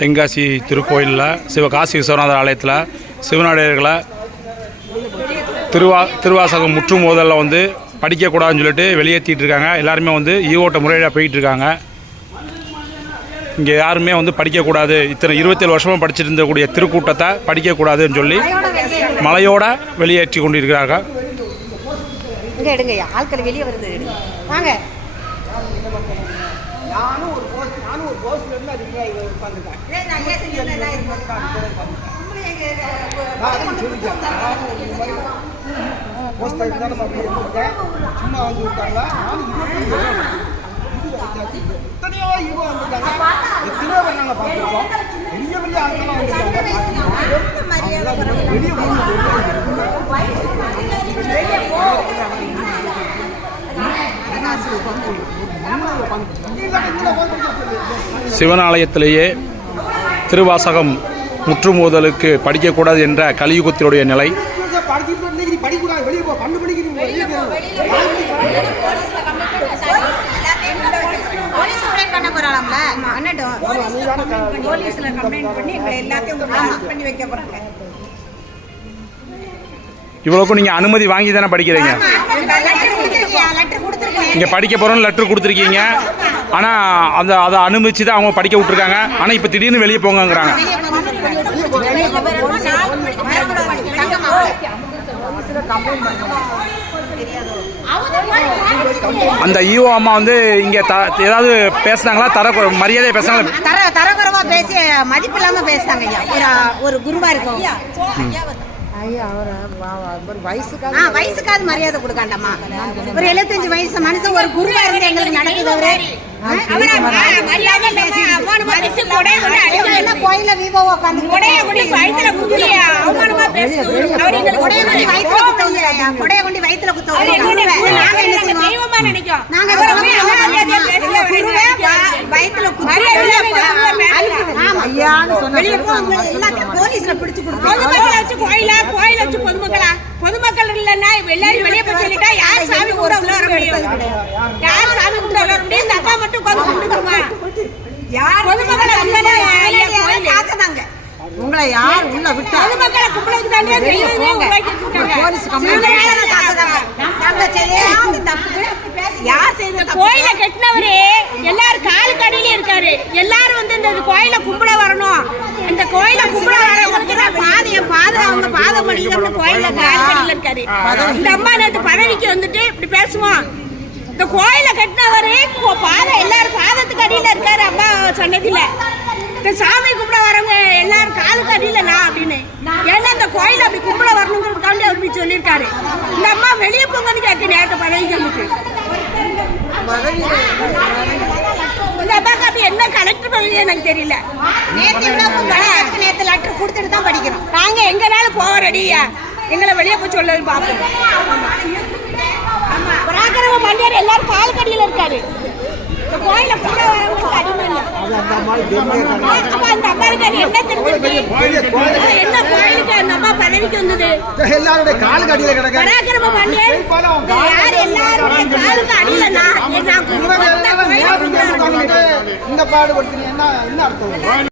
தென்காசி திருக்கோயிலில் காசி விஸ்வநாதர் ஆலயத்தில் சிவனடியார்களை திருவாசகம் முற்றுமோதலில் வந்து படிக்கக்கூடாதுன்னு சொல்லிட்டு வெளியேற்றிட்டு இருக்காங்க. எல்லாருமே வந்து ஈவோட்ட முறையில் போயிட்டு இருக்காங்க. இங்கே யாருமே வந்து படிக்கக்கூடாது, இத்தனை 27 வருஷமாக படிச்சுட்டு இருந்தக்கூடிய திருக்கூட்டத்தை படிக்கக்கூடாதுன்னு சொல்லி மலையோட வெளியேற்றி கொண்டிருக்கிறார்கள். ஆட்கள் வெளியே வருது வாங்க. சும்மா வந்து விட்டாங்களா? எத்தனையோ ஈவோ வந்துட்டாங்க, எத்தனையோ பேர் நாங்கள் பார்த்துருக்கோம். பெரிய பெரிய ஆட்கள்லாம் வந்துருக்காங்க. வெளியே சிவனாலயத்திலேயே திருவாசகம் முற்றுமோதலுக்கு படிக்கக்கூடாது என்ற கலியுகத்தினுடைய நிலை. இவ்வளவுக்கும் நீங்க அனுமதி வாங்கி தானே படிக்கிறீங்க? இங்க படிக்க போறோம்னு லெட்டர் கொடுத்துருக்கீங்க. ஆனா அதை அனுமதிச்சு தான் அவங்க படிக்க விட்டுருக்காங்க. ஆனா இப்ப திடீர்னு வெளியே போங்கிறாங்க. அந்த ஈஓ அம்மா வந்து இங்க ஏதாவது பேசுனாங்களா? மரியாதை பேசுனாங்க, தரக்குறைவா பேசி மதிப்பு இல்லாம பேசுறாங்க. ஒரு குருவா இருக்கும், வயசுக்காவது மரியாதை கொடுக்காண்டம்மா. ஒரு 75 வயசு மனுஷன் ஒரு குருவா இருந்து எங்களுக்கு நடக்குது. கோயில வீவோ உட்காந்து கொடைய கொண்டு வயிற்றுல குத்த போலீஸ்ல பிடிச்சு பொதுமக்கள் இல்லன்னா எல்லாரும் வெளியே போய் சொல்லிட்டா யார் சாமி கூட உள்ள வர முடியும்? யார் சாமி கூட உள்ள வர முடியும்? சப்பா மட்டும் உட்கார்ந்து கும்பிடுமா? யார் பொதுமக்களை காத்துதாங்க. உங்களை யார் உள்ள விட்டா? பொதுமக்களை கும்பிடுறதுக்கு தானே தெய்வமே உருவாக்கி விட்டாங்க. போலீஸ் கம்ப்ளைண்ட் காத்துதாங்க. நாங்க செய்யாத தப்பு யார் செய்த? கோயில கட்டினவரே எல்லாரும் காலுக்கு அடியில இருக்காரு. எல்லாரும் வந்து இந்த கோயில கும்பிட வரணும். இந்த கோயில கும்பிட வரவங்களுக்கு தான் பாதை அவங்க பாதம் பண்ணிட்டு கோயில காலுக்கடியில இருக்காரு. இந்த அம்மா நேற்று பதவிக்கு வந்துட்டு இப்படி பேசுவோம். இந்த கோயில கட்டினவரே பாதை எல்லாரும் பாதத்துக்கு அடியில இருக்காரு. அம்மா சொன்னதில்ல இந்த சாமி கும்பிட வரவங்க எல்லாரும் காலுக்கு அடியில நான் அப்படின்னு. ஏன்னா இந்த கோயில அப்படி கும்பிட வரணுங்கிறதுக்காண்டி அப்படி சொல்லியிருக்காரு. இந்த அம்மா வெளியே போங்கன்னு கேட்க நேற்று பதவிக்கு வந்துட்டு இந்த அம்மாக்கு அப்படி என்ன கலெக்டர் பதவி எனக்கு தெரியல. நேற்று லெட்டர் கொடுத்துட்டு தான் படிக்கிறோம். நாங்க எங்கனாலும் போக ரெடியா, எங்களை வெளியே போய் சொல்லு பார்ப்போம். பராக்கிரம மன்னர் எல்லாரும் கால் கடியில இருக்காரு. கோயில கூட வரவங்களுக்கு அடிமை இல்லை. அந்த அம்மாவுக்கு என்ன தெரிஞ்சது? என்ன கோயிலுக்கு அந்த அம்மா பதவிக்கு வந்தது? எல்லாருடைய கால் கடியில கிடக்கு. பராக்கிரம மன்னர் யார் எல்லாரும் காலுக்கு அடியில நான் இந்த பாடுபடுத்தி என்ன அர்த்தம்?